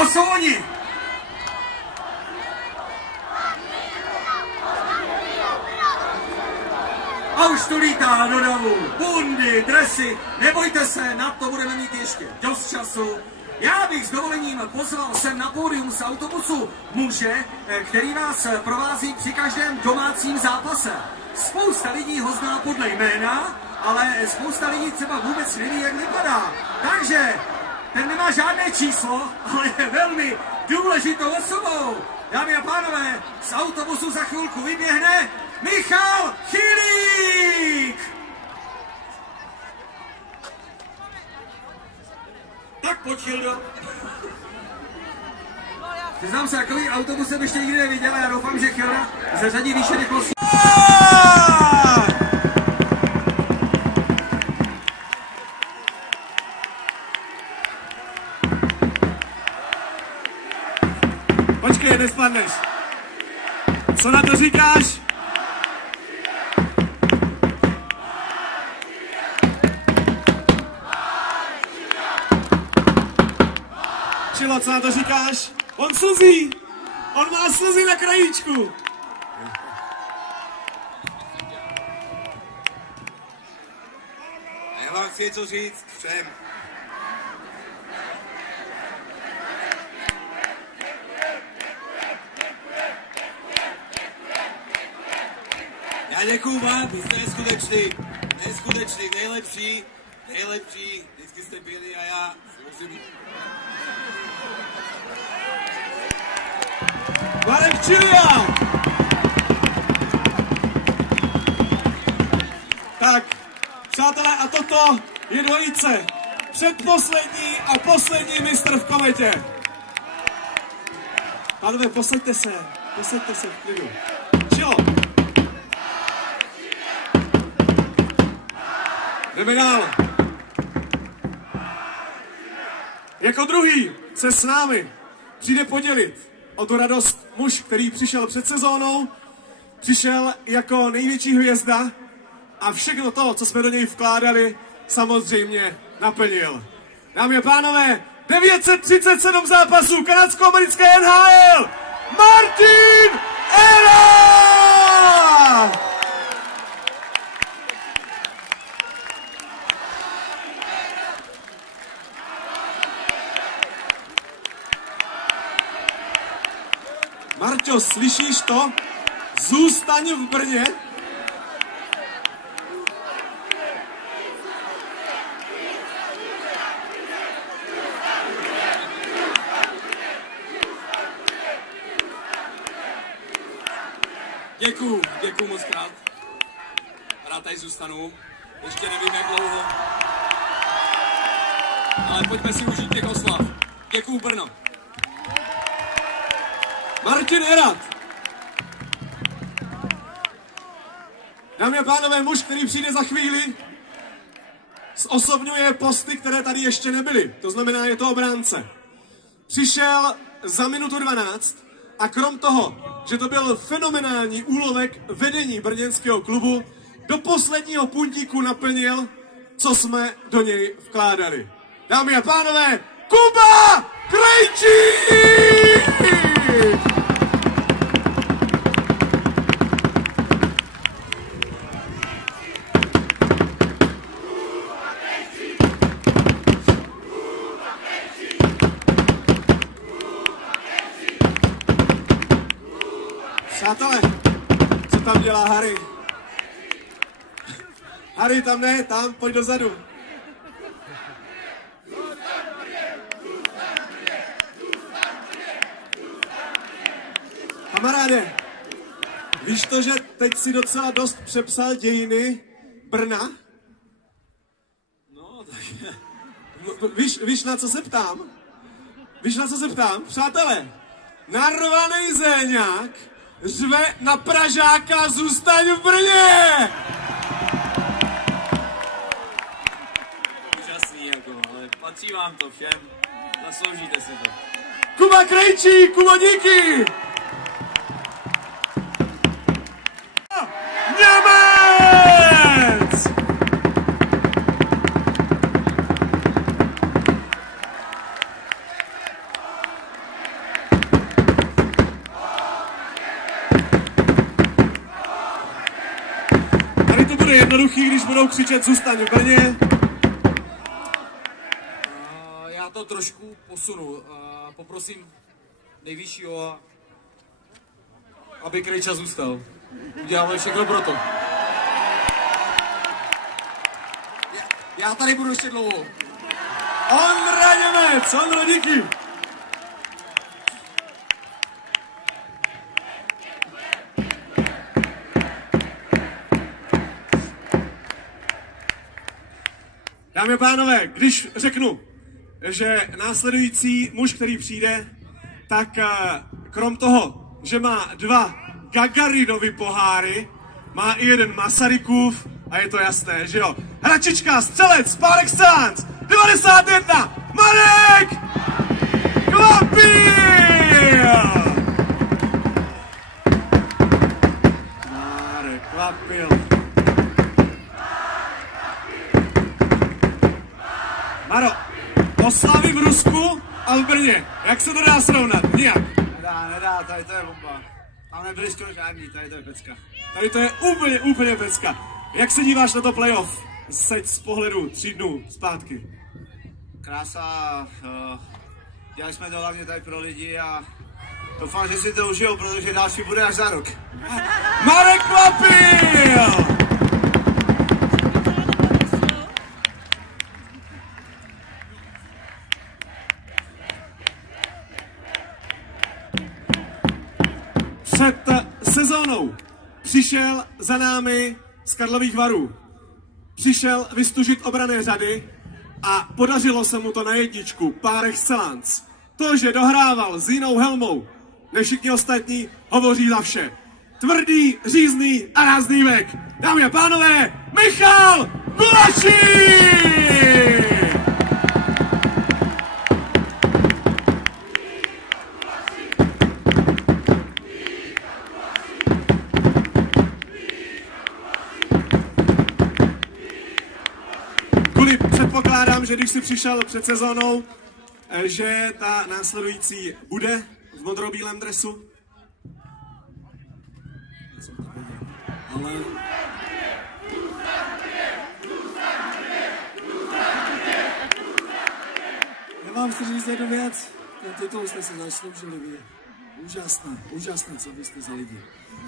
To jsou oni! A už tu lítá do davu, bundy, dresy, nebojte se, na to budeme mít ještě dost času. Já bych s dovolením pozval sem na pódium z autobusu muže, který nás provází při každém domácím zápase. Spousta lidí ho zná podle jména, ale spousta lidí třeba vůbec neví, jak vypadá. Takže ten nemá žádné číslo, ale je velmi důležitou osobou. Dámy a pánové, z autobusu za chvilku vyběhne Michal Chýlík! Tak pojď, Childo. Přiznám se, takový autobus jsem ještě nikdy neviděl a já doufám, že Childa zařadí výše rychlosti. Počkej, nespadneš. Co na to říkáš? Čilo, co na to říkáš? On slzí! On má slzy na krajíčku! A já vám chci něco říct všem. Já děkuju vám, vy jste neskutečný, nejlepší, vždycky jste byli a já musím... Marek Čiliák! Tak, přátelé, a toto je dvojice. Předposlední a poslední mistr v kometě. Pánové, posaďte se v klidu. Čilo! Jdeme dál. Jako druhý se s námi přijde podělit o tu radost muž, který přišel před sezónou, přišel jako největší hvězda a všechno to, co jsme do něj vkládali, samozřejmě naplnil. Dámy a pánové, 937 zápasů kanadsko-americké NHL, Martin Ehrach! Marťo, slyšíš to? Zůstaň v Brně. Děkuju moc krát. Rád tady zůstanu. Ještě nevím, jak dlouho. Ale pojďme si užít těch oslav. Děkuju, Brno. Martin Ehrach. Dámy a pánové, muž, který přijde za chvíli, zosobňuje posty, které tady ještě nebyly. To znamená, je to obránce. Přišel za minutu 12 a krom toho, že to byl fenomenální úlovek vedení brněnského klubu, do posledního puntíku naplnil, co jsme do něj vkládali. Dámy a pánové, Kuba Krejčík! Přátelé, co tam dělá Harry? Harry, tam ne, tam, pojď dozadu. Kamaráde, víš to, že teď si docela dost přepsal dějiny Brna? No, tak... Víš, na co se ptám? Víš, na co se ptám? Přátelé, narvanej zéňák řve na Pražáka, zůstaň v Brně! Úžasný, jako, ale patří vám to všem. Zasloužíte si to. Kuba Krejčík, Kubo, díky! Němec! bude jednoduchý, když budou křičet zůstaň v Brně. Já to trošku posunu. Poprosím nejvyššího, aby Krejča zůstal. Uděláme všechno pro to. Já tady budu ještě dlouho. Ondra Němec, Ondro, díky. Dámy a pánové, když řeknu, že následující muž, který přijde, tak krom toho, že má 2 Gagarinovy poháry, má i 1 Masarykův a je to jasné, že jo. Hračička, střelec, par excellence, 91, Marek Kvapil! Marek Kvapil. Maro, oslavy v Rusku a v Brně. Jak se to dá srovnat? Nijak. Nedá, tady to je bomba. Tam nebyli skoro žádný, tady to je pecka. Tady to je úplně pecka. Jak se díváš na to playoff? Seď z pohledu 3 dnů zpátky. Krása, dělali jsme to hlavně tady pro lidi a doufám, že si to užijou, protože další bude až za rok. Marek Kvapil! Před sezónou přišel za námi z Karlových Varů. Přišel vystužit obranné řady a podařilo se mu to na jedničku, par excellence. To, že dohrával s jinou helmou než všichni ostatní, hovoří za vše. Tvrdý, řízný a rázný vek. Dámy a pánové, Michal Gulaši! Předpokládám, že když jsi přišel před sezónou, že ta následující bude v modrobílém dresu? Ale... Já vám chci říct jednu věc, ten titul jste si zasloužili vy. Úžasné, co vy jste za lidi.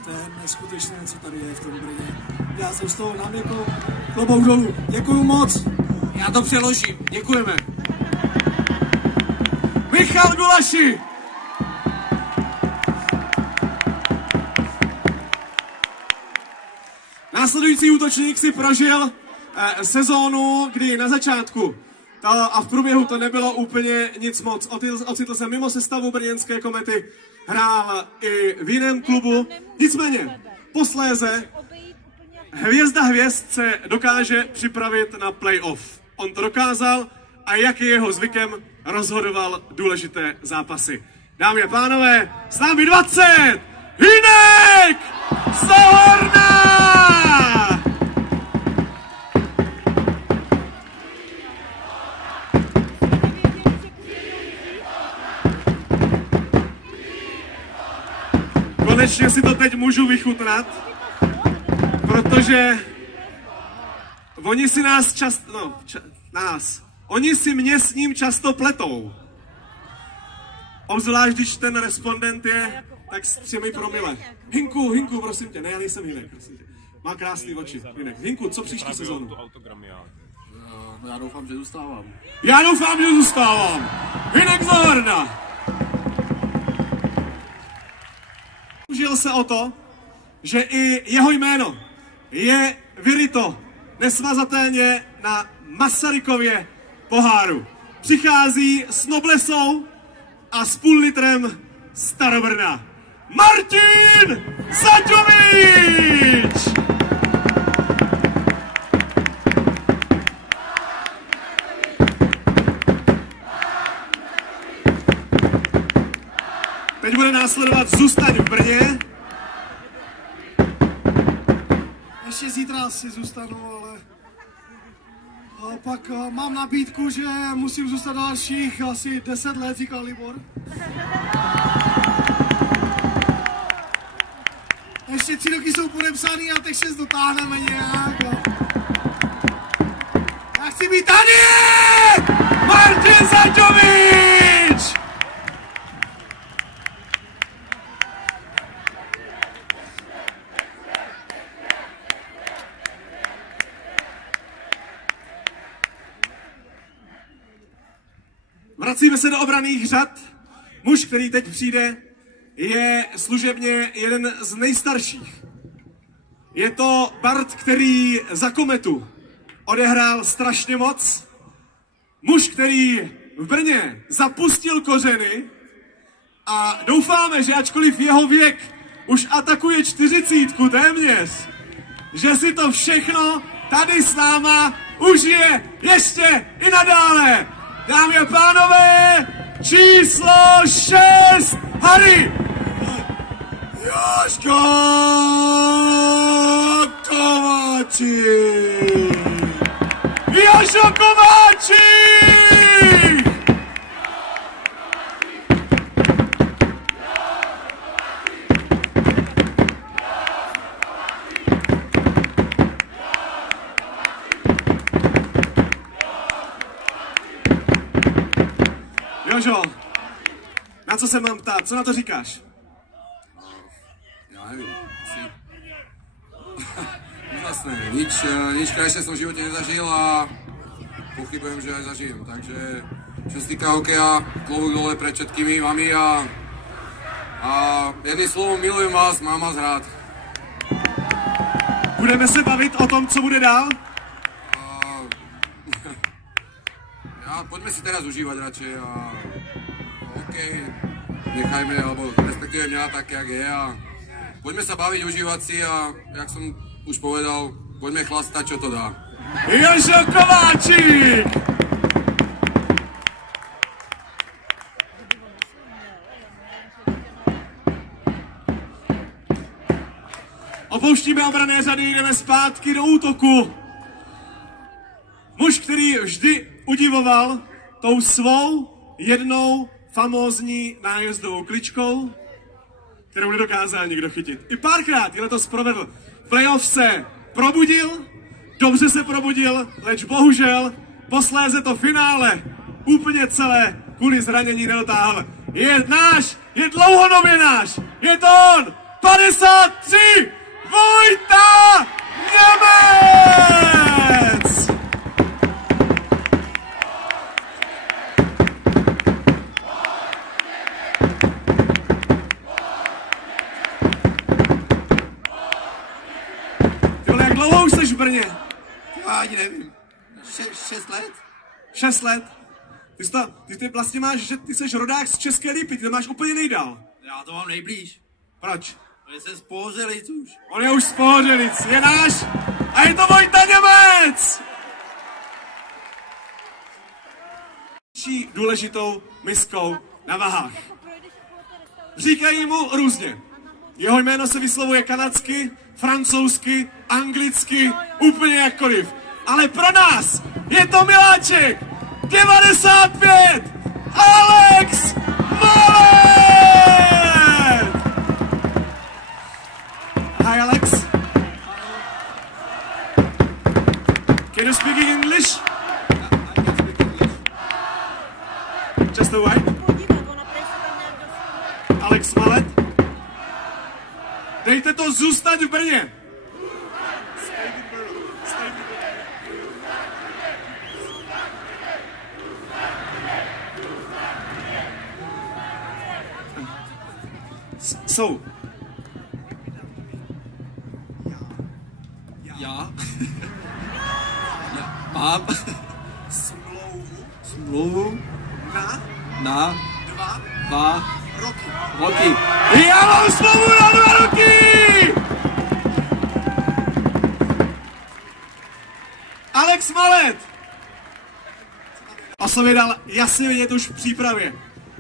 To je neskutečné, co tady je v tom Brně. Já jsem z toho nám jako klobouk dolů. Děkuju moc. Já to přeložím. Děkujeme. Michal Gulaši! Následující útočník si prožil sezónu, kdy na začátku a v průběhu to nebylo úplně nic moc. Ocitl se mimo sestavu brněnské Komety, hrál i v jiném klubu. Nicméně, posléze hvězda hvězd se dokáže připravit na playoff. On to dokázal a jak je jeho zvykem, rozhodoval důležité zápasy. Dámy a pánové, s námi 20! Hynek Zahorna! Konečně si to teď můžu vychutnat, protože oni si nás oni si mě s ním často pletou. Obzvlášť, když ten respondent je tak s 3 promile. Hinku, prosím tě, ne, já nejsem Hinek, prosím tě. Má krásný oči, Hinek. Hinku, co příští sezónu? Já doufám, že zůstávám. Já doufám, že zůstávám. Hynek Zahorna. Užil se o to, že i jeho jméno je vyryto nesmazatelně na Masarykově poháru. Přichází s noblesou a s půl litrem Starobrna. Martin Zaďovič! Teď bude následovat Zůstaň v Brně. Ještě zítra si zůstanu, ale pak mám nabídku, že musím zůstat dalších asi 10 let, říkal Libor. Ještě 3 roky jsou nemůžu podepsaný a teď se dotáhneme nějak. Já chci být tady! Martin Zaťovič! Vracíme se do obranných řad. Muž, který teď přijde, je služebně jeden z nejstarších. Je to Bart, který za Kometu odehrál strašně moc. Muž, který v Brně zapustil kořeny a doufáme, že ačkoliv jeho věk už atakuje 40 téměř, že si to všechno tady s náma užije ještě i nadále. Dámy a pánové, číslo 6, Harry Joško Kováčik! Jošo Kováčik! Jožo, na co se mám ptát? Co na to říkáš? Já nevím, asi... Úžasné, nič krajšie som v živote nezažil a pochybujem, že aj zažijem. Takže, čo sa týka hokeja, klobúk dole pred všetkými vami a jedným slovom milujem vás, mám vás rád. Budeme se bavit o tom, co bude dál? Poďme si teraz užívať radšej a hokej nechajme, alebo respektíve mňa tak, jak je a poďme sa baviť, užívať si a, jak som už povedal, poďme chlastať, čo to dá. Jožo Kováčik! Opouštíme obranné řady, jdeme zpátky do útoku. Muž, který vždy udivoval tou svou jednou famózní nájezdovou kličkou, kterou nedokázal nikdo chytit. I párkrát je letos provedl. V playoff se probudil, dobře se probudil, leč bohužel posléze to finále úplně celé kvůli zranění nedotáhl. Je náš, je dlouhodobě náš, je to on, 53, Vojta Němec! Jak dlouho už jsi v Brně? Já ani nevím. 6 let? 6 let? Ty vlastně máš, že ty jsi rodák z České Lípy, ty to máš úplně nejdál. Já to mám nejblíž. Proč? Já jsem z Pohořelic už. On je už z Pohořelic, je náš a je to Vojta Němec! Důležitou miskou na vahách. Říkají mu různě. Jeho jméno se vyslovuje kanadsky, francouzsky, anglicky, úplně jakkoliv. Ale pro nás je to miláček 95 Alex Mallet! Hi Alex. Can you speak English? I can speak English. Just a white. Alex Mallet. Dejte to zůstat v Brně. So. Já? Mám smlouvu na 2 roky. Já mám smlouvu na 2 roky! Alex Mallet! O sobě dal jasně vidět už v přípravě.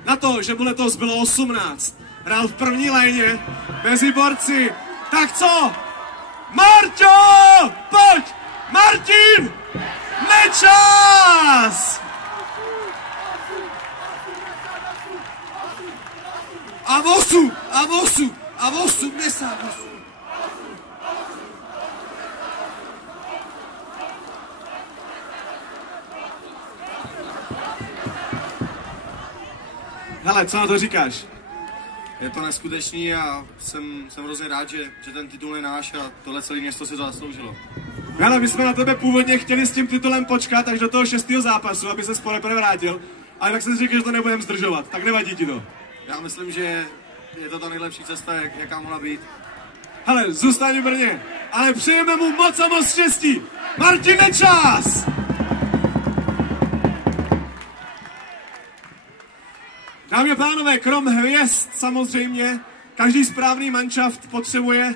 Na to, že mu letos bylo 18. Hrál v první lajně mezi borci. Tak co? Marťo! Pojď! Martin! Nečas! A 80. Hele, co na to říkáš? Je to neskutečný a jsem hrozně rád, že ten titul je náš a tohle celé město si to zasloužilo. Hele, my jsme na tebe původně chtěli s tím titulem počkat až do toho 6. zápasu, aby se poprvé vrátil, ale tak jsem si řekl, že to nebudeme zdržovat, tak nevadí ti to. Já myslím, že je to ta nejlepší cesta, jaká mohla být. Hele, zůstaň v Brně, ale přejeme mu moc a moc štěstí. Martin Nečas! Dámy a pánové, krom hvězd samozřejmě, každý správný manšaft potřebuje,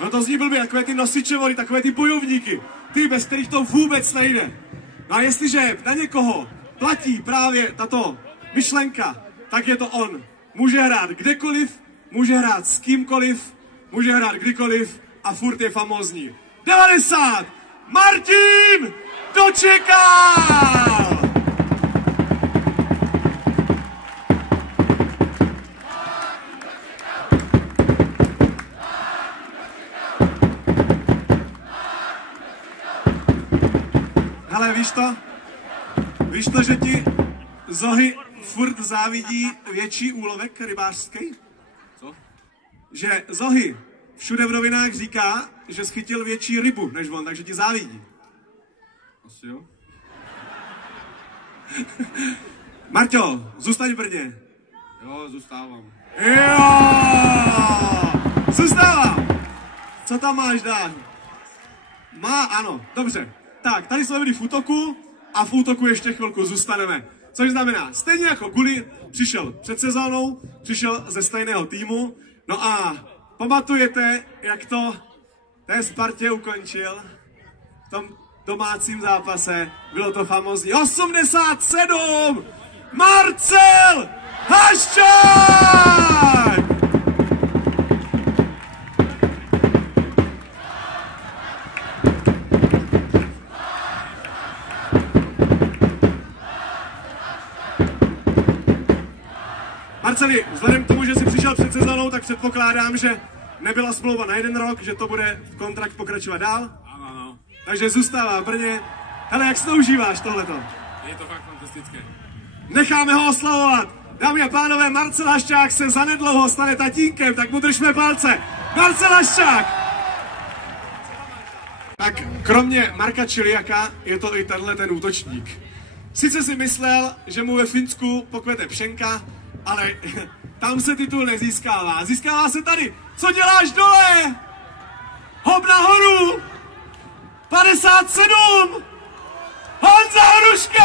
no to zní blbě, takové ty nosiče vody, takové ty bojovníky, ty, bez kterých to vůbec nejde. No a jestliže na někoho platí právě tato myšlenka, tak je to on. Může hrát kdekoliv, může hrát s kýmkoliv, může hrát kdykoliv a furt je famózní. 90! Martin dočekal! Hele, víš to, že ti Zohy furt závidí větší úlovek rybářský? Co? Že Zohy všude v novinách říká, že schytil větší rybu než on, takže ti závidí. Asi jo. Marťo, zůstaň v Brně. Jo, zůstávám. Jo! Zůstávám! Co tam máš dát? Ano, dobře. Tak, tady jsme byli v útoku a v útoku ještě chvilku zůstaneme. Což znamená, stejně jako Guli přišel před sezónou, přišel ze stejného týmu. No a pamatujete, jak to té Spartě ukončil v tom domácím zápase? Bylo to famózní 87! Marcel Haščák! Marceli, vzhledem k tomu, že jsi přišel před sezónou, tak předpokládám, že nebyla smlouva na 1 rok, že to bude kontrakt pokračovat dál. Ano. Takže zůstává v Brně. Hele, jak si to užíváš tohleto? Je to fakt fantastické. Necháme ho oslavovat. Dámy a pánové, Marcel Haščák se zanedlouho stane tatínkem, tak mu držme palce. Marcel Haščák! Tak kromě Marka Čiliaka je to i tenhle ten útočník. Sice si myslel, že mu ve Finsku pokvete pšenka, ale tam se titul nezískává. Získává se tady. Co děláš dole? Hop nahoru! 57! Honza Hruška!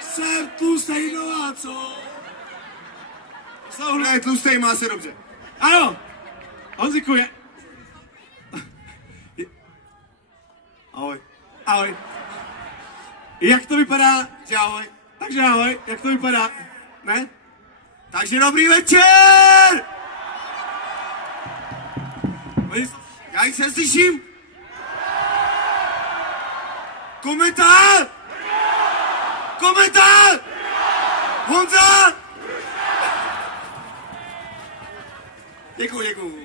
Jsem tlustej, no a co? Souhle tlustej, má se dobře. Ano, Honziku je... Ahoj. Ahoj. Jak to vypadá? Ahoj. Takže ahoj, jak to vypadá? Ne? Takže dobrý večer! Já jich se slyším? Komentár! Komentár! Honza! Děkuju.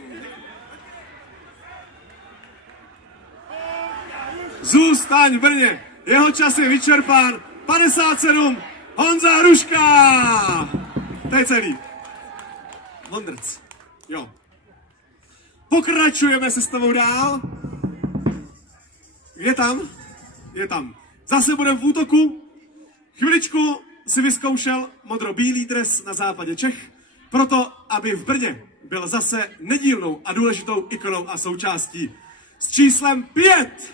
Zůstaň v Brně, jeho čas je vyčerpán, 57, Honza Hruška! To je celý. Vondrc. Jo. Pokračujeme se s tebou dál. Je tam. Zase budeme v útoku. Chviličku si vyzkoušel modro-bílý dres na západě Čech, proto, aby v Brně byl zase nedílnou a důležitou ikonou a součástí. S číslem 5.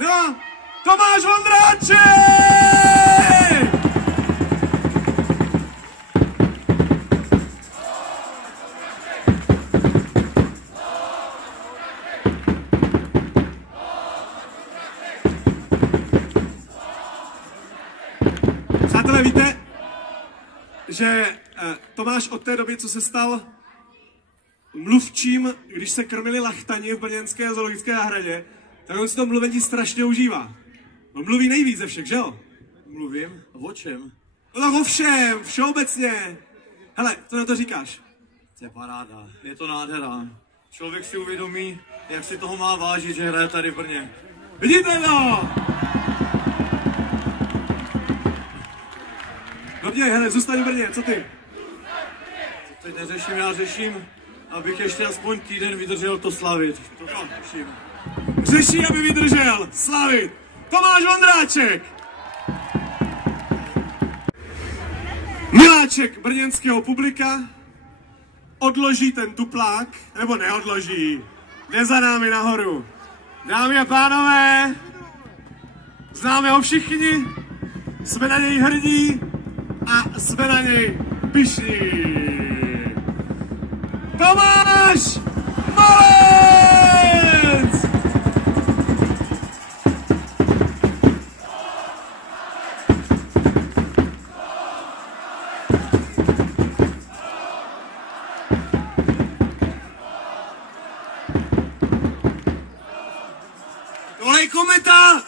No, Tomáš Vondráček! Přátelé, víte, že Tomáš od té doby, co se stal mluvčím, když se krmili lachtani v brněnské zoologické zahradě, tak on si to mluvení strašně užívá. On mluví nejvíc ze všech, že jo? mluvím? O čem? No tak o všem, všeobecně. Hele, co na to říkáš? To je paráda, je to nádhera. Člověk si uvědomí, jak si toho má vážit, že hraje tady v Brně. Vidíte to? Dobře, hele, zůstaň v Brně, co ty? Teď neřeším, já řeším, abych ještě aspoň týden vydržel to slavit. To řeším. Řeší, aby vydržel slavit Tomáš Vondráček. Miláček brněnského publika odloží ten tuplák, nebo neodloží, jde za námi nahoru. Dámy a pánové, známe ho všichni, jsme na něj hrdí a jsme na něj pyšní. Tomáš Malec! Tohle kometa!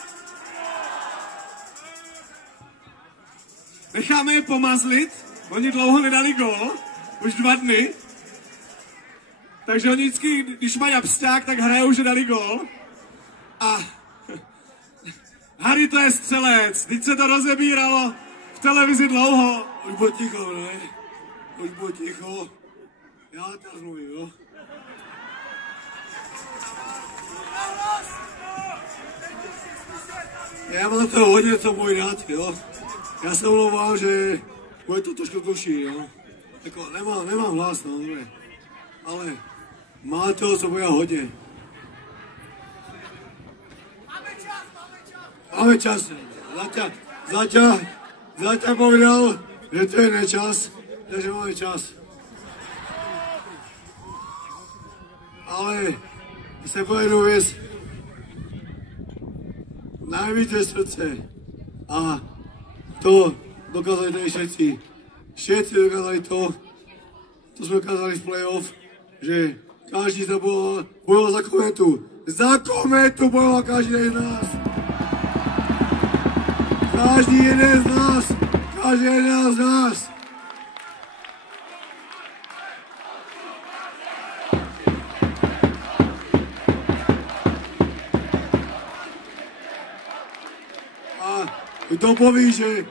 Necháme je pomazlit, oni dlouho nedali gól, už 2 dny. Takže oni vždycky, když mají absták, tak hrajou, že dali gól. A Harry to je střelec, teď se to rozebíralo v televizi dlouho. Už buď ticho, ne? Už buď ticho. Já tak mluvím, jo? Já mám to hodně, co můj dát, jo? Já se omlouvám, že bude to trošku koší, jo? Jako, nemám hlas, no, dobré. Ale má toho, co bude hodně. Máme čas. Zaťa povedal, že to je nečas, takže máme čas. Ale se povedu věc, najvíce srdce a to dokázali tady všetci. Všetci dokázali to jsme dokázali v playoff, že každý se bojoval za kometu. Za kometu bojoval každý z nás. Každý jeden z nás. A kdo poví, že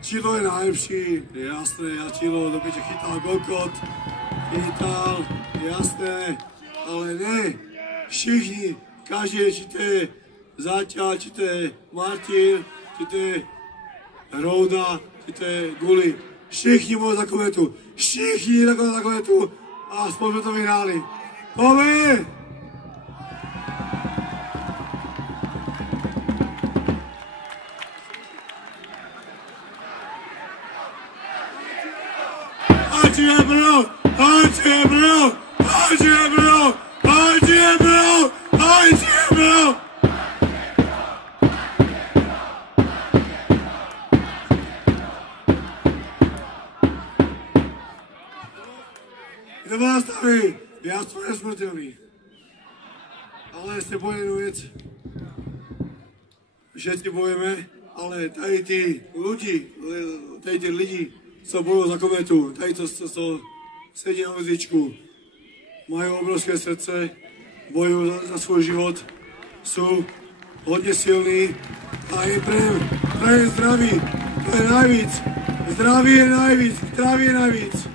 Čilo je najlepší, je jasné, a Čilo dobyče chytal Golkot, jasné, ale ne, všichni, každý, či to je Zaťa, či to je Martin, či to je Rouda, či to je Guli, všichni budou za kometu, všichni za kometu a aspoň jsme to vyhráli. Pojďme! Kdo vás staví? Já jsem nesmrtelný. Ale se bojím jednu věc. Všetci bojíme, ale tady ty lidi, co bojují za kometu, tady co sedí na vozíčku, mají obrovské srdce, bojují za svůj život, jsou hodně silní a je pre zdraví, to je najvíc. Zdraví je najvíc.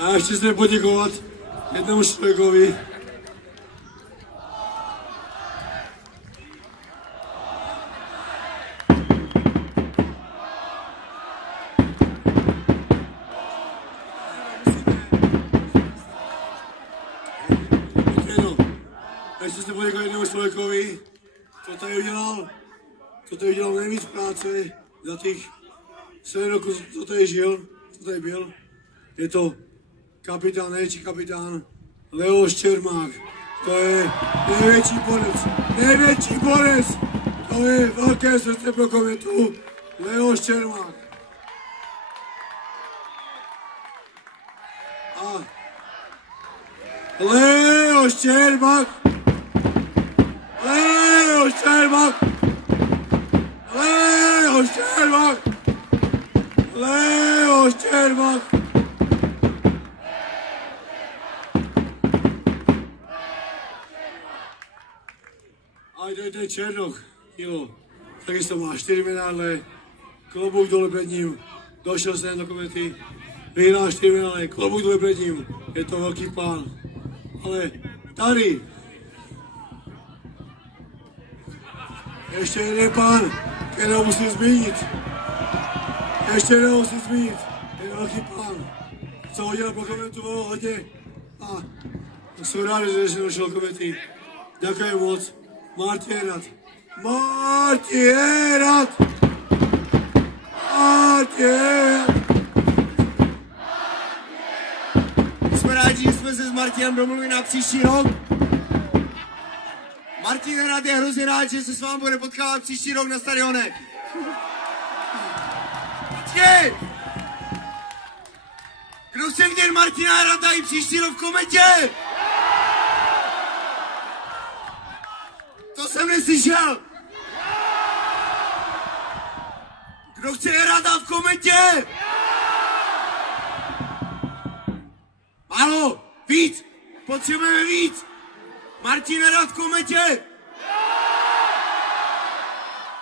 A ještě chceme poděkovat jednomu člověkovi. Ještě chceme poděkovat jednomu člověkovi, co tady udělal nejvíc práce za těch 7 roků, co tady žil, co tady byl. Je to kapitán, největší kapitán Leoš Čermák. To je největší borec. To je velké srdce pro kometu Leoš Čermák. Leo Štěrbák! Leo Štěrbák! Leo Štěrbák! Leo Štěrbák! Ajde Černoch, Jilo, takisto má 4 medaile, klobouk dole před ním, došel jsem do komety, vyhrál 4 medaile, klobouk dole před ním, je to velký pán. Ale tady, ještě jeden pán, kterého musím zmínit. Ještě jednou musím zmínit, je velký pán, co hodil pro komentu hodně a jsem rád, že jsem došel komety. Děkuji moc. Martin Erat! Martin Erat! Martin Erat! Jsme rádi, že jsme se s Martinem domluvili na příští rok. Martin Erat je hrozně rád, že se s vámi bude potkávat příští rok na stadionech. Počkej! Kdo chce vidět Martina Erata i příští rok v Kometě? To jsem neslyšel! Kdo chce Erata v Kometě? Málo! Víc! Potřebujeme víc! Martin Erat v Kometě!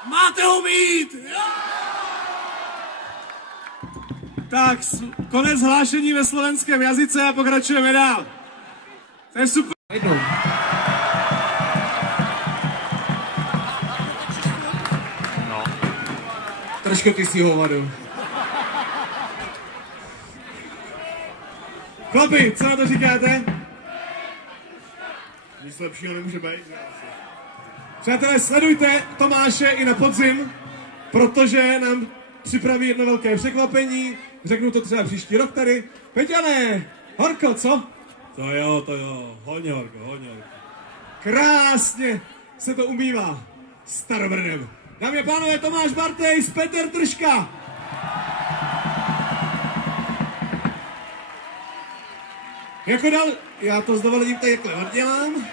Máte ho mít! Tak, konec hlášení ve slovenském jazyce a pokračujeme dál. To je super. Trošku ty si hovadu. Chlapi, co na to říkáte? Nic lepšího nemůže být. Přátelé, sledujte Tomáše i na podzim, protože nám připraví jedno velké překvapení. Řeknu to třeba příští rok tady. Peťane, horko, co? To jo, hodně horko. Krásně se to umývá Starobrnem. Dámy a pánové, Tomáš Bartejs, Petr Tržka. Jako dal, já to s dovolením tady takhle oddělám.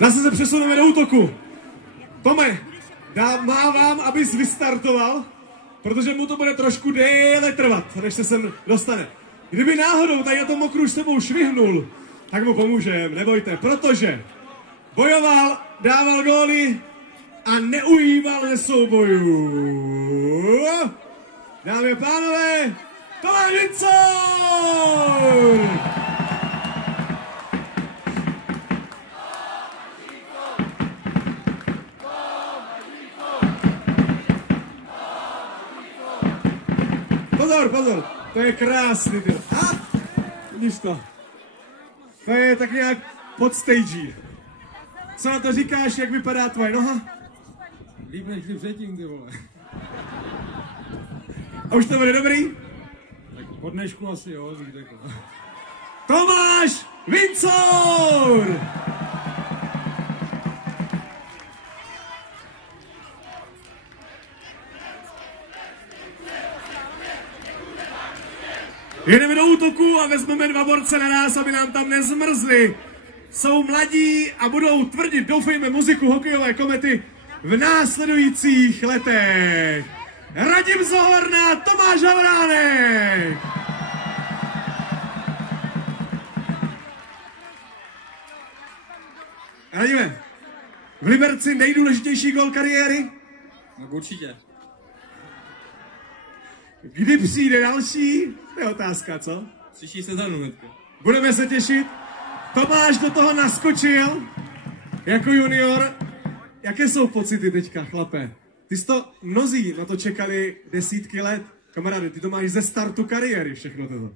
Zase se přesuneme do útoku. Tome, mávám, abys vystartoval, protože mu to bude trošku déle trvat, než se sem dostane. Kdyby náhodou tady na tom mokru s sebou švihnul, tak mu pomůžem, nebojte, protože bojoval, dával góly a neujímal ze soubojů. Dámy a pánové, Tomáš Vincor! Pozor, to je krásný, ty. Vidíš to? To je tak nějak pod stage. Co na to říkáš, jak vypadá tvoje noha? Líp než ty předtím, ty vole. A už to bude dobrý? Tak po dnešku asi jo, bych řekl. Tomáš Vincor! Jedeme do útoku a vezmeme 2 borce na nás, aby nám tam nezmrzli. Jsou mladí a budou tvrdit, doufejme, muziku hokejové komety v následujících letech. Radim Zohorna, Tomáš Havránek. Radime, v Liberci nejdůležitější gól kariéry? No určitě. Kdy přijde další? To je otázka, co? Příští sezónu hnedka. Budeme se těšit. Tomáš do toho naskočil jako junior. Jaké jsou pocity teďka, chlape? Ty jsi to mnozí na to čekali desítky let. Kamaráde, ty to máš ze startu kariéry, všechno toto.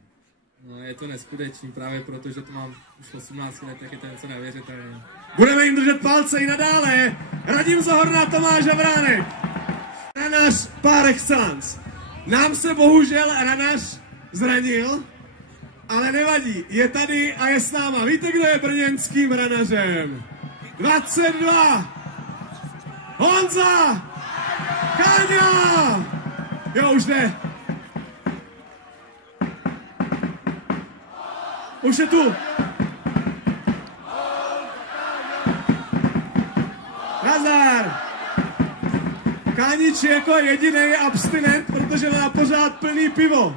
No je to neskutečný, právě proto, že to mám už 18 let, tak je to něco neuvěřitelné. Budeme jim držet palce i nadále. Radim Zohorna, Tomáš Havránek. Ranář par excellence. Nám se bohužel Ranář zranil, ale nevadí, je tady a je s náma. Víte, kdo je brněnským Ranařem? 22! Honza! Káňa! Jo, už ne. Už je tu. Nazdar! Kánič je jako jediný abstinent, protože má pořád plný pivo.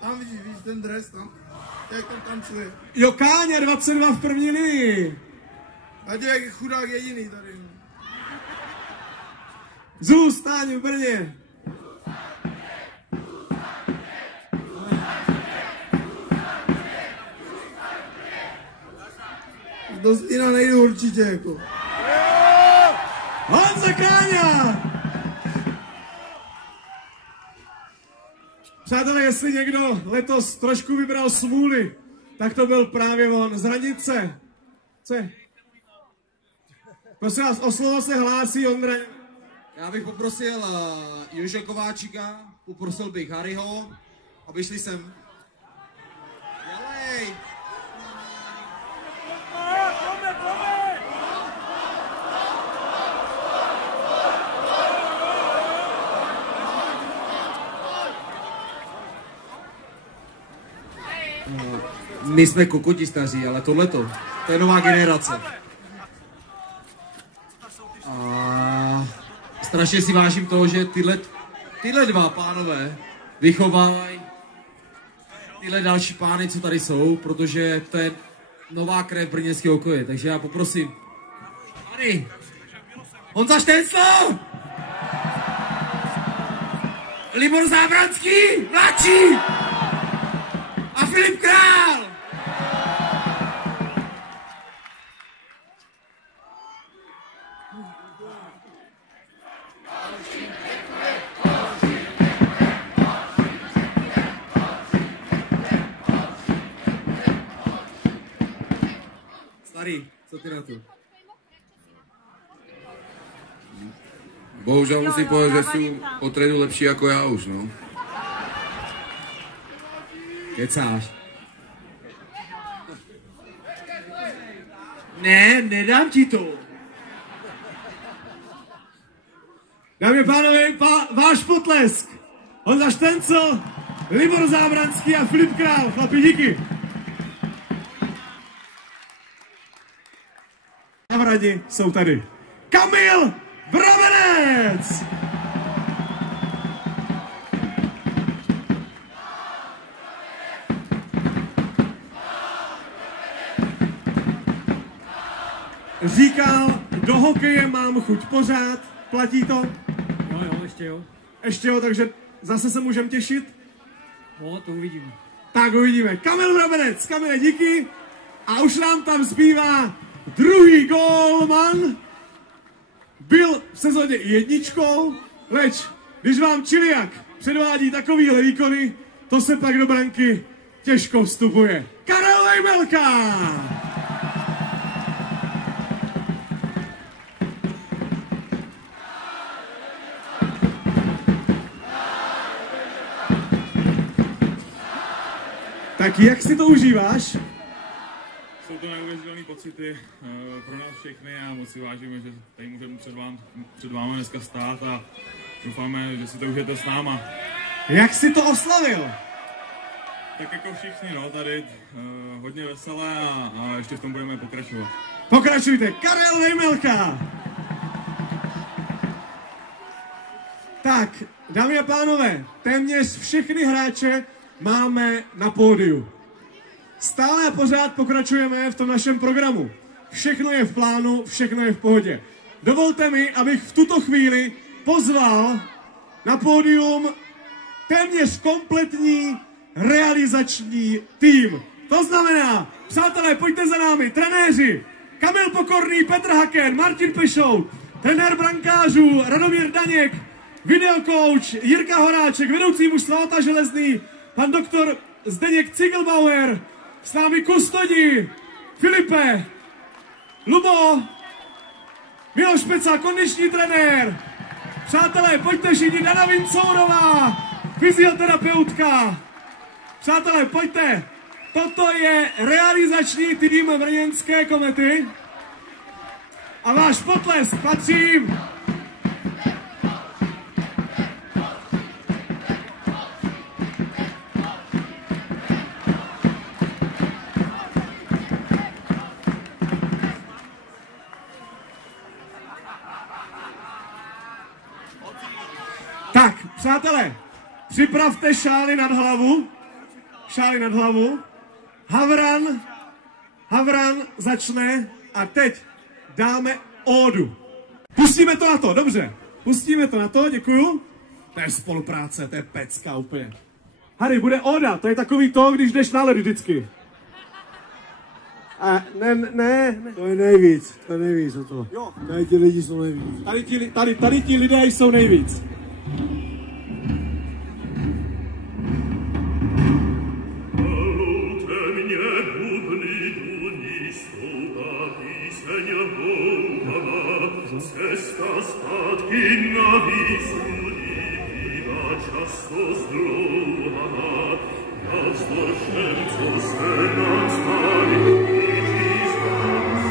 Tam vidíš ten dres, tam, jak tam tancuje. Jo, Káňa 22 v první linii. A jak chudák jediný tady. Zůstaň v Brně. Do Zlína nejdu určitě jako. Honza Káňa! Přátelé, jestli někdo letos trošku vybral smůly, tak to byl právě on z Hranice. Co je? Prosím vás, o slovo se hlásí Ondra. Já bych poprosil Jože Kováčika, poprosil bych Harryho, aby šli sem. Jalej! My jsme kokoti staří, ale tohleto, to je nová generace. A strašně si vážím toho, že tyhle dva pánové vychovají tyhle další pány, co tady jsou, protože to je nová krev brněnského hokeje. Takže já poprosím Harry, Honza Štencl, Libor Zábranský, mladší a Filip Král. Starý, co ty na to? Bohužel musím povedať, že sú po trénu lepší ako ja už, no. Kecáš. Ne, nedám ti to. Dámy a pánové, váš potlesk. Honza Štencl, Libor Zábranský a Filip Král. Chlapi, díky. Na Vradi jsou tady Kamil Brabenec. Říkal, do hokeje mám chuť pořád, platí to? Jo, ještě jo. Ještě jo, takže zase se můžeme těšit? No, to uvidíme. Tak uvidíme. Kamil Brabenec, Kamile, díky. A už nám tam zbývá druhý gólman. Byl v sezóně jedničkou, leč když vám Čiliak předvádí takovýhle výkony, to se pak do branky těžko vstupuje. Karel Vejmelka! Tak jak si to užíváš? Jsou to neuvěřitelné pocity pro nás všechny a moc si vážíme, že tady můžeme před vámi dneska stát a doufáme, že si to užijete s náma. Jak jsi to oslavil? Tak jako všichni, no, tady hodně veselé a ještě v tom budeme pokračovat. Pokračujte, Karel Vejmelka! Tak, dámy a pánové, téměř všechny hráče máme na pódiu. Stále a pořád pokračujeme v tom našem programu. Všechno je v plánu, všechno je v pohodě. Dovolte mi, abych v tuto chvíli pozval na pódium téměř kompletní realizační tým. To znamená, přátelé, pojďte za námi, trenéři, Kamil Pokorný, Petr Haken, Martin Pešout, trenér brankářů Radomír Daněk, videokouč Jirka Horáček, vedoucí mužstva Ota Železný, pan doktor Zdeněk Cigelbauer, s námi kustodi, Filipe, Lubo, Miloš Peca, kondiční trenér. Přátelé, pojďte všichni, Dana Vincourová, fyzioterapeutka. Přátelé, pojďte. Toto je realizační tým brněnské Komety. A váš potlesk patří tak, přátelé, připravte šály nad hlavu. Šály nad hlavu. Havran začne a teď dáme ódu. Pustíme to na to, dobře. Pustíme to na to, děkuju. To je spolupráce, to je pecka úplně. Harry, bude óda, to je takový to, když jdeš na led vždycky. Ne. To je nejvíc o to. Jo. Tady ti lidi jsou nejvíc. Tady ti lidé jsou nejvíc. Cesta zpátky na výsudí bývá často zdlouhavá. Navzdor všem, co se nám stane, blíží z nás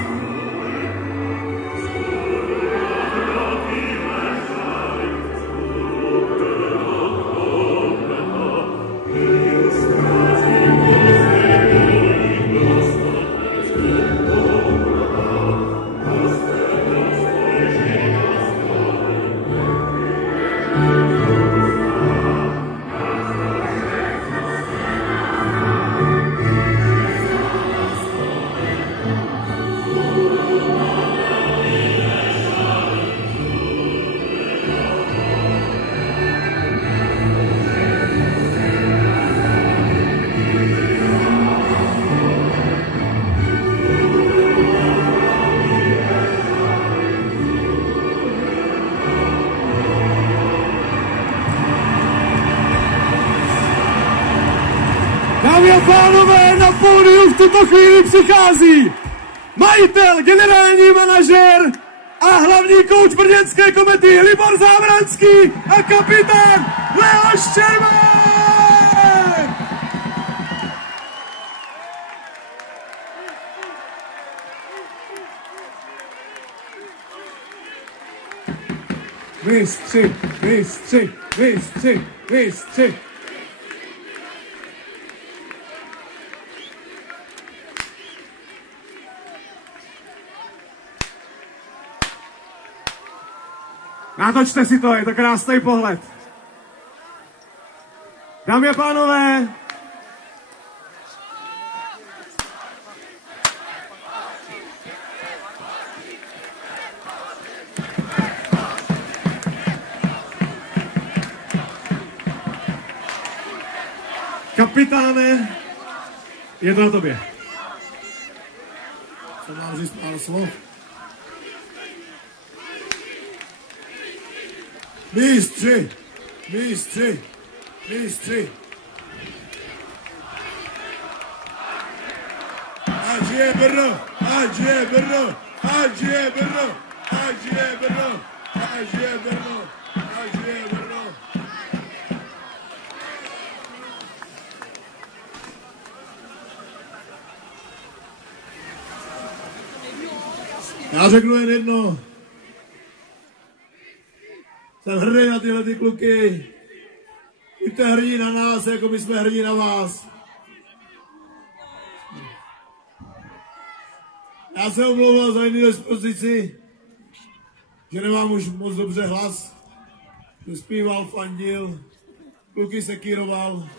Dámy a pánové, na pódiu v tuto chvíli přichází majitel, generální manažer a hlavní kouč brněnské Komety Libor Zábranský a kapitán Leoš Čermák! Mistři. Natočte si to, je to krásný pohled. Dámy a pánové, kapitáne, je to na tobě. Jsem vám říct pár slov. Mistři. Ať je Brno. Já řeknu jen jedno. Jsem hrdý na tyhle ty kluky. Buďte hrdí na nás, jako my jsme hrdí na vás. Já se omlouvám za jiný dispozici, že nemám už moc dobře hlas. Že zpíval, fandil, kluky sekíroval.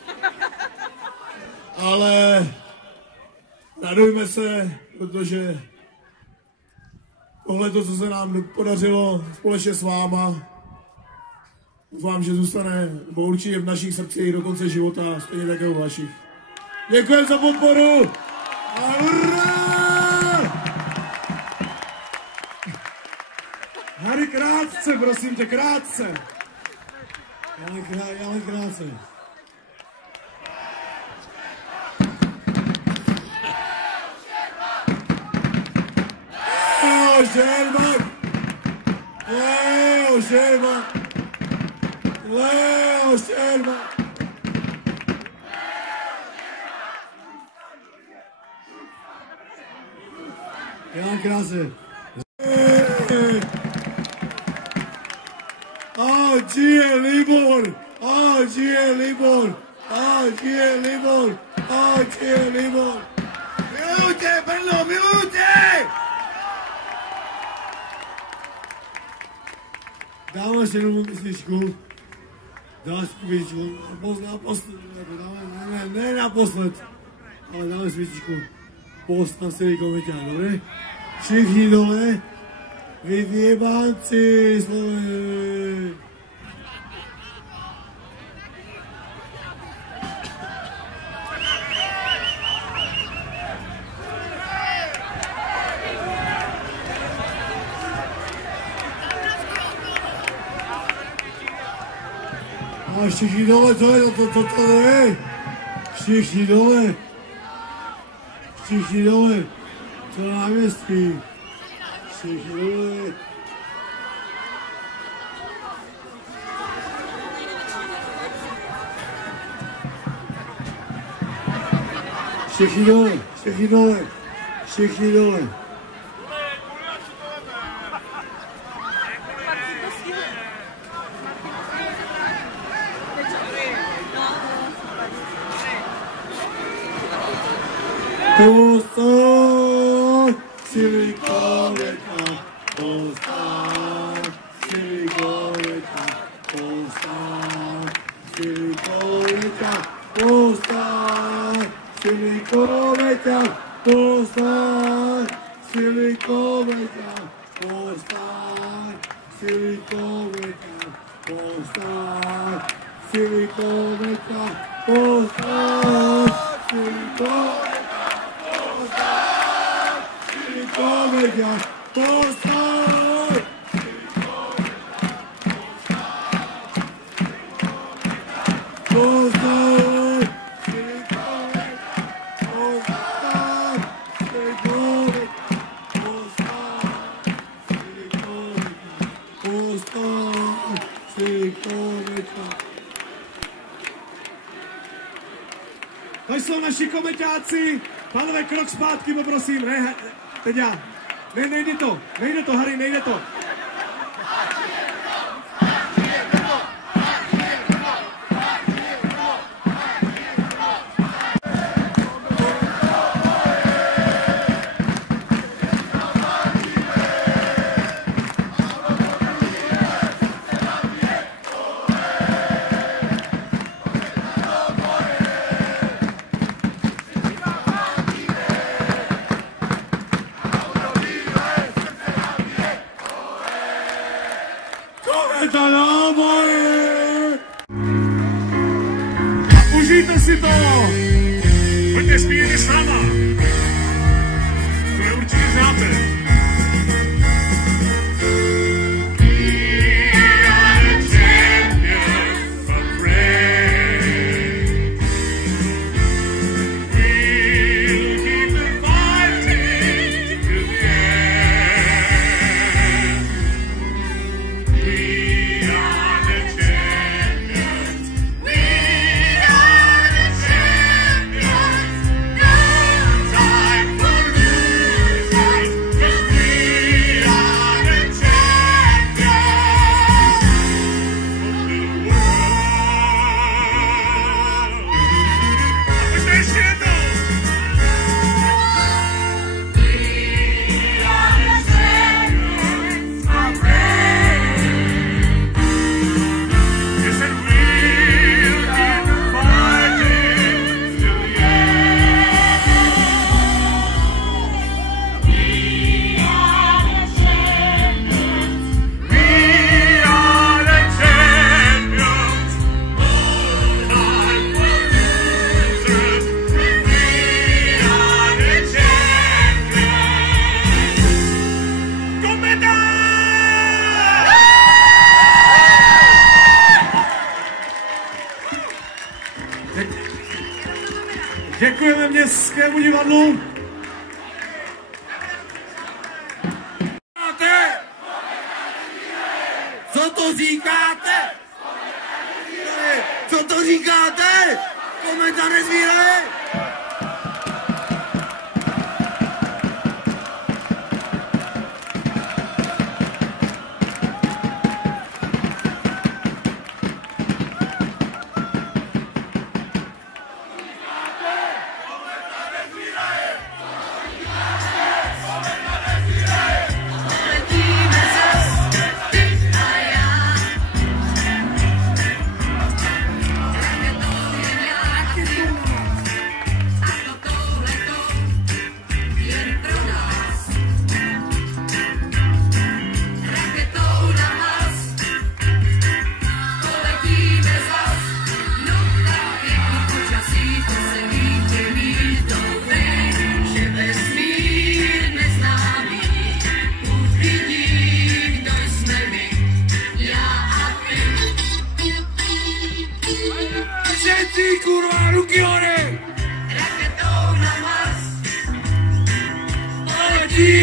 Ale radujme se, protože tohle to, co se nám podařilo společně s váma, doufám, že zůstane, nebo určitě v našich srdcích do konce života, stejně také u vašich. Děkujem za podporu! A hurá! Harry, krátce, prosím tě, krátce. Ale krátce. Jan Krase. Žije Libor! Žije Libor! Žije Libor! Žije Libor! Milujte, Brno, milujte! Dáváš jenom písničku. Dáš písničku. Naposled. Ne naposled. Ale dáme písničku. Postan celý komentář, dobré? Všichni dole. Vy vyjebánci, Sloveni. A všichni dole, co je to je? Všichni dole. Všichni dole. Co náměstí? Všichni dole. Všichni dole, všichni dole, všichni dole. Postan, Silikoveka, postan, Silikoveka, postan, Silikoveka, postan, Silikoveka, postan, Silikoveka, postan, Silikoveka, postan, Silikoveka, postan, Silikoveka. Silikoveka, postan! Postan! Silikoveka, postan! Silikoveka, postan! Silikoveka. To jsou naši komentáci. Pánové, krok zpátky, poprosím. Ne, teď já. Ne, nejde to, Harry, nejde to. Užijte si to! Pojďte zpívejte s náma! To je určitě znáte. Děkujeme Městskému divadlu. Co to říkáte? Co to říkáte? Komentář nezvírají!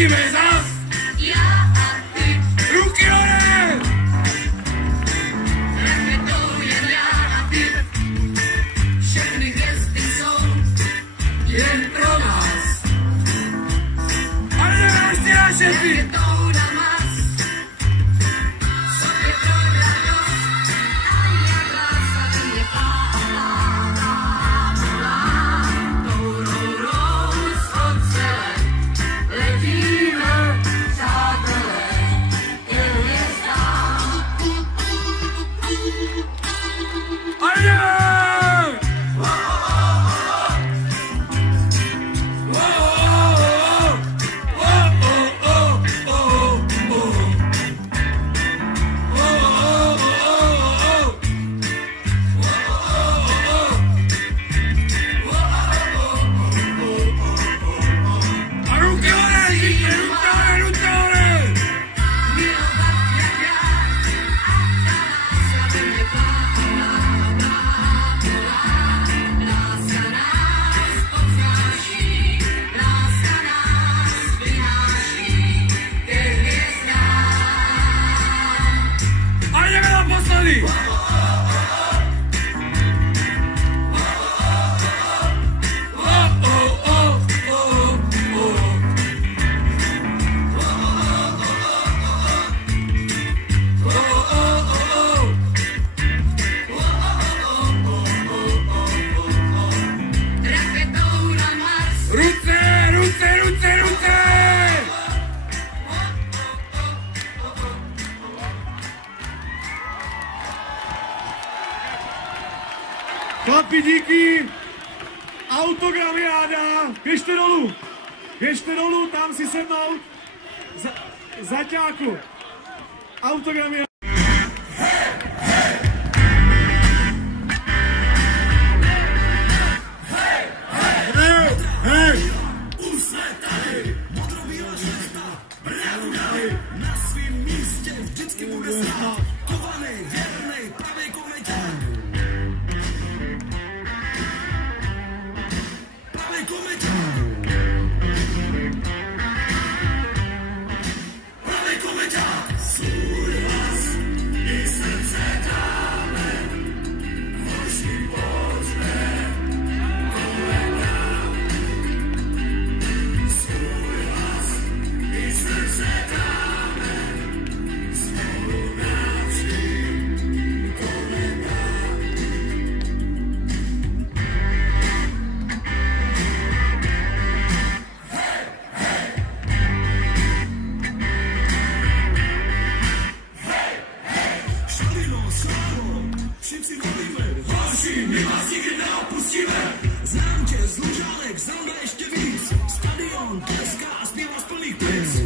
Uvidíme zas. Já a ty. Ruky hore. Raketou jen já a ty. Všechny hvězdy jsou jen pro nás. Ale jdeme ještě na šefy. Raketou na mas. Sobě pro radost. A jak láska mě pálá. Tou rourou z ocele letíme, přátelé, ke hvězdám. A jdeme! Chlapi, díky. Autogramiáda. Běžte dolů, tam si sednout. Zaťáku. Autogramiáda. Už jsme tady, modrobílá žleta, brávnej, na svým místě vždycky bude stát, kovanej, věrnej, pravej komentář. Pravej komentář. Pravej komentář. Svůj hlas i srdce dáme, hoří pojďme, komentář. Svůj hlas i srdce dáme, spolu navždy, komentář. Šalino, slávo, všichni volíme, hoši, my vás nikdy neopustíme. Znám tě z Lužánek, Zanda ještě víc, stadion, tleská a zpívá z plných plic.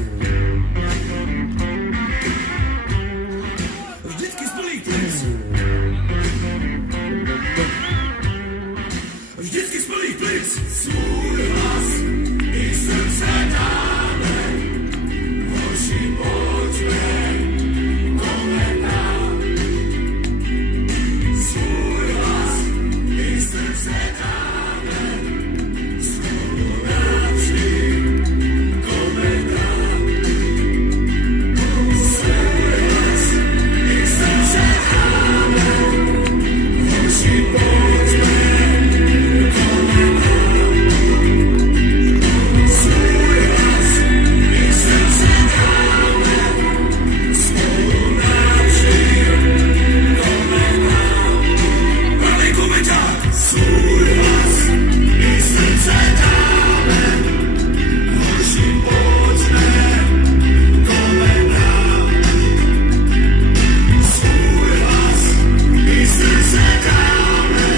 Vždycky z plných plic. Vždycky z plných plic. Svůj hlas i srdce dáme, hoši, pojďme, komentář. Svůj hlas i srdce dáme, spolu navždy, komentář. Svůj hlas i srdce dáme, hoši, pojďme, komentář. Svůj hlas i srdce dáme, spolu navždy, komentář. Pravej komentář. Svůj hlas i srdce dáme, hoši, pojďme, komentář. Svůj hlas i srdce dáme,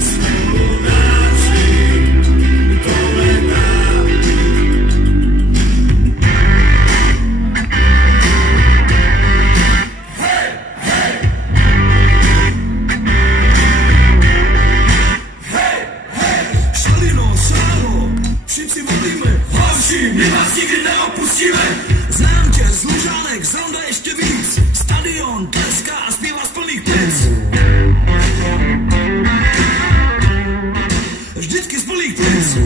spolu navždy, komentář. Šalino, sálo, všichni volíme, hoši, my vás nikdy neopustíme. Znám tě z Lužánek, Zanda ještě víc, stadion, tleská a zpívá z plných plic. Vždycky z plných plic.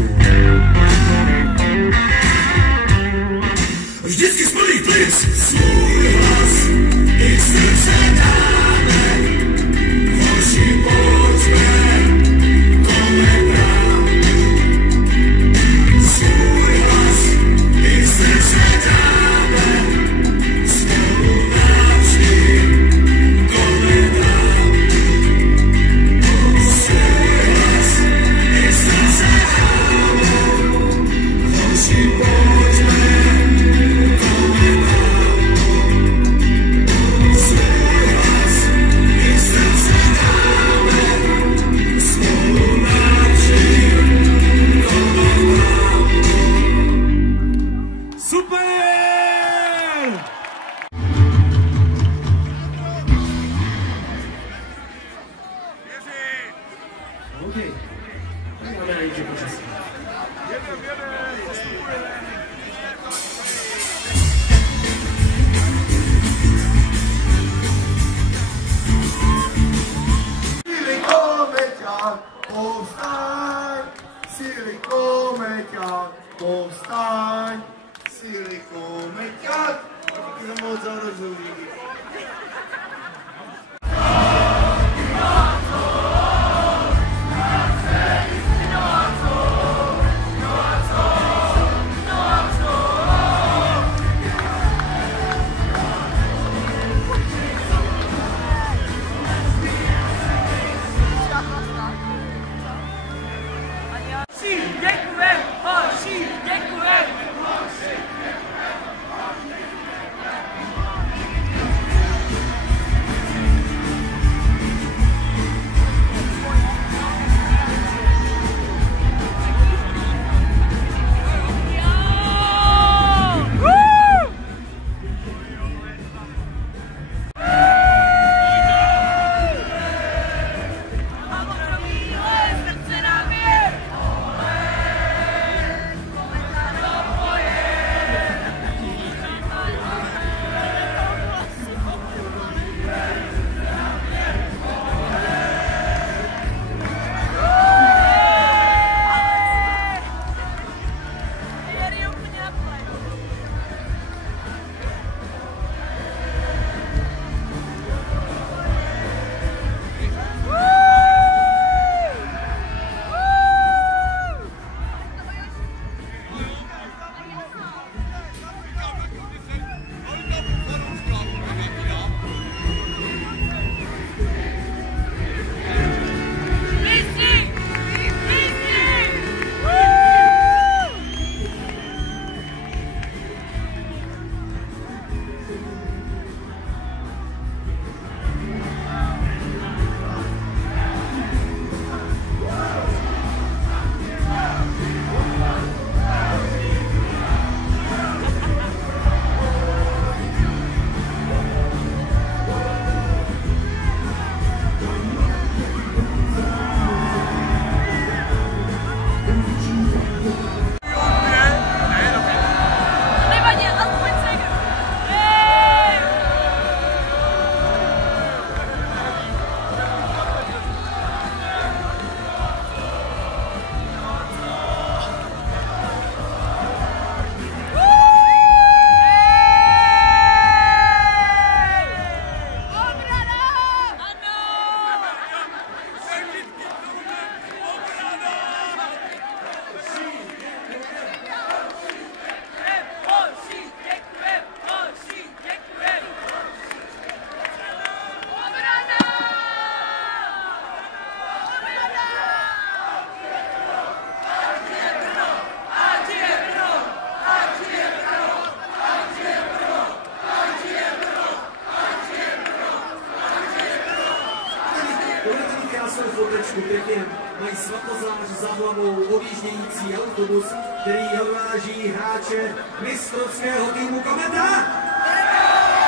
Pěkně mají Svatozář za hlavou objíždějící autobus, který odváží hráče mistrovského týmu Kometa.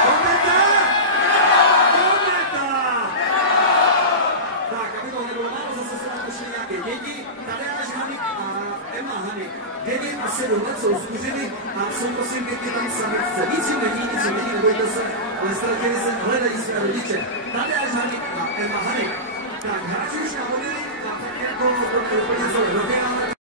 Kometa! Kometa! Tak, aby toho nebylo málo, zase se nám pošli nějaké děti. Tadeáš Hanik a Emma Hanik. 9 a 7 let jsou zkuřeny a jsou prosím pěkně tam samičce. Nic jim není, nebojte se, ale ztratili se, hledají své rodiče. Tadeáš Hanik a Emma Hanik. Tak hráči už nahodili a tak jako úplně celé